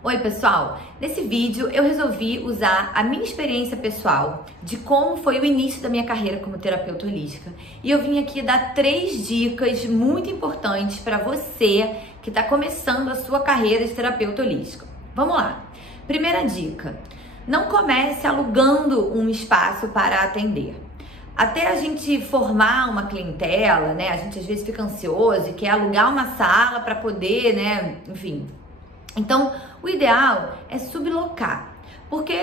Oi pessoal, nesse vídeo eu resolvi usar a minha experiência pessoal de como foi o início da minha carreira como terapeuta holística e eu vim aqui dar 3 dicas muito importantes para você que está começando a sua carreira de terapeuta holístico. Vamos lá! Primeira dica, não comece alugando um espaço para atender. Até a gente formar uma clientela, né, a gente às vezes fica ansioso e quer alugar uma sala para poder, né, enfim. Então, o ideal é sublocar, porque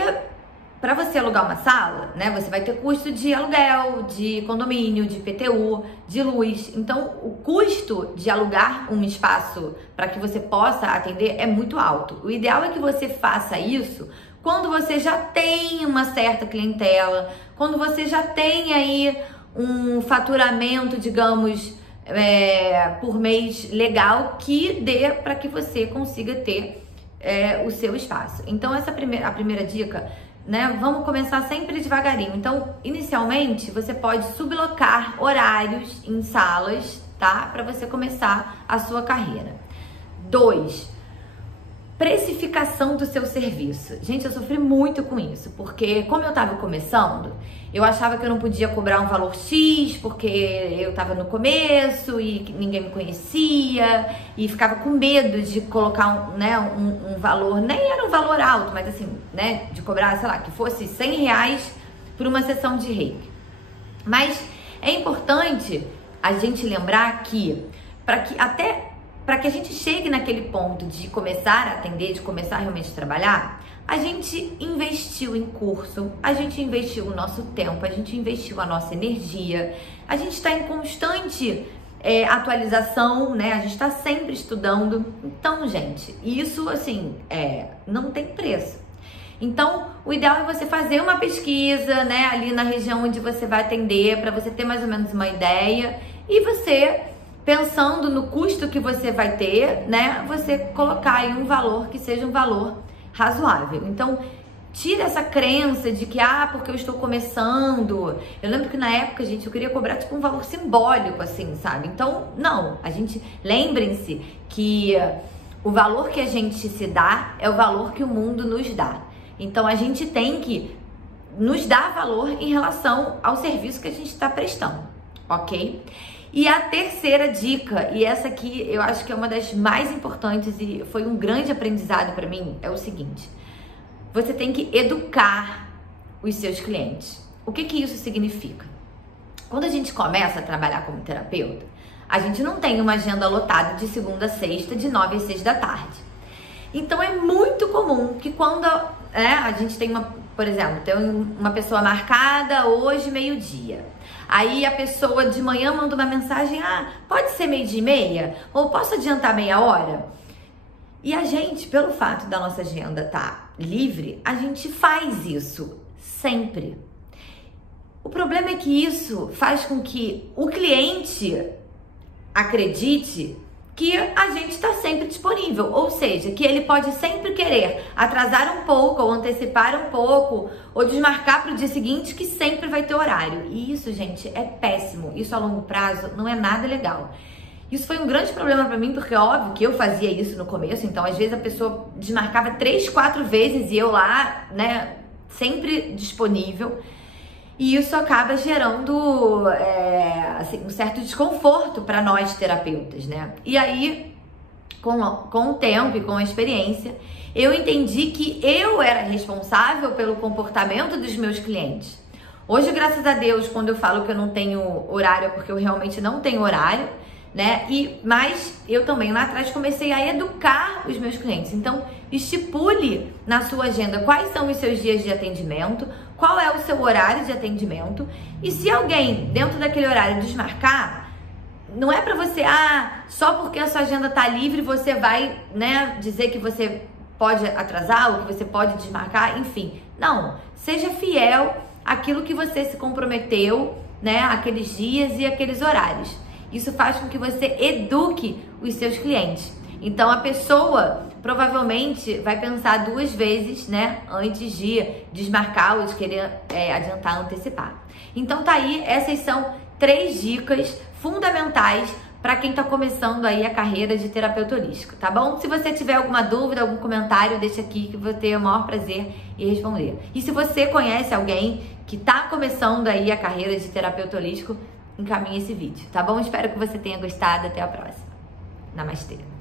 para você alugar uma sala, né, você vai ter custo de aluguel, de condomínio, de IPTU, de luz. Então, o custo de alugar um espaço para que você possa atender é muito alto. O ideal é que você faça isso quando você já tem uma certa clientela, quando você já tem aí um faturamento, digamos, por mês legal que dê para que você consiga ter o seu espaço. Então a primeira dica, né? Vamos começar sempre devagarinho. Então, inicialmente, você pode sublocar horários em salas, tá? Para você começar a sua carreira. 2. Precificação do seu serviço. Gente, eu sofri muito com isso, porque como eu tava começando, eu achava que eu não podia cobrar um valor X, porque eu tava no começo e ninguém me conhecia, e ficava com medo de colocar um valor, nem era um valor alto, mas assim, né, de cobrar, sei lá, que fosse R$100 por uma sessão de reiki. Mas é importante a gente lembrar que, para que a gente chegue naquele ponto de começar a atender, de começar realmente a trabalhar, a gente investiu em curso, a gente investiu o nosso tempo, a gente investiu a nossa energia, a gente está em constante atualização, né? A gente está sempre estudando. Então, gente, isso assim, não tem preço. Então, o ideal é você fazer uma pesquisa, né, ali na região onde você vai atender, para você ter mais ou menos uma ideia e você, pensando no custo que você vai ter, né, você colocar aí um valor que seja um valor razoável. Então, tira essa crença de que, porque eu estou começando. Eu lembro que na época, gente, eu queria cobrar tipo um valor simbólico, assim, sabe? Então, não. Lembrem-se que o valor que a gente se dá é o valor que o mundo nos dá. Então, a gente tem que nos dar valor em relação ao serviço que a gente está prestando, ok? E a terceira dica, e essa aqui eu acho que é uma das mais importantes e foi um grande aprendizado para mim, é o seguinte: você tem que educar os seus clientes. O que isso significa? Quando a gente começa a trabalhar como terapeuta, a gente não tem uma agenda lotada de segunda a sexta, de 9 às 6 da tarde. Então é muito comum que quando a gente tem por exemplo, tem uma pessoa marcada hoje meio-dia. Aí a pessoa de manhã manda uma mensagem, pode ser 12:30? Ou posso adiantar meia hora? E a gente, pelo fato da nossa agenda estar livre, a gente faz isso sempre. O problema é que isso faz com que o cliente acredite que a gente está sempre disponível, ou seja, que ele pode sempre querer atrasar um pouco, ou antecipar um pouco, ou desmarcar para o dia seguinte, que sempre vai ter horário. E isso, gente, é péssimo. Isso a longo prazo não é nada legal. Isso foi um grande problema para mim, porque é óbvio que eu fazia isso no começo, então às vezes a pessoa desmarcava 3, 4 vezes e eu lá, né, sempre disponível. E isso acaba gerando um certo desconforto para nós terapeutas, né? E aí, com o tempo e com a experiência, eu entendi que eu era responsável pelo comportamento dos meus clientes. Hoje, graças a Deus, quando eu falo que eu não tenho horário, é porque eu realmente não tenho horário, né? Mas eu também lá atrás comecei a educar os meus clientes. Então, estipule na sua agenda quais são os seus dias de atendimento, qual é o seu horário de atendimento, e se alguém dentro daquele horário desmarcar, não é pra você, só porque a sua agenda tá livre você vai, né, dizer que você pode atrasar ou que você pode desmarcar, enfim. Não, seja fiel àquilo que você se comprometeu, né, aqueles dias e aqueles horários. Isso faz com que você eduque os seus clientes. Então a pessoa provavelmente vai pensar 2 vezes, né, antes de desmarcar ou de querer adiantar, antecipar. Então tá aí, essas são 3 dicas fundamentais para quem tá começando aí a carreira de terapeuta holístico, tá bom? Se você tiver alguma dúvida, algum comentário, deixa aqui que eu vou ter o maior prazer em responder. E se você conhece alguém que tá começando aí a carreira de terapeuta holístico, encaminhe esse vídeo, tá bom? Espero que você tenha gostado. Até a próxima. Namastê.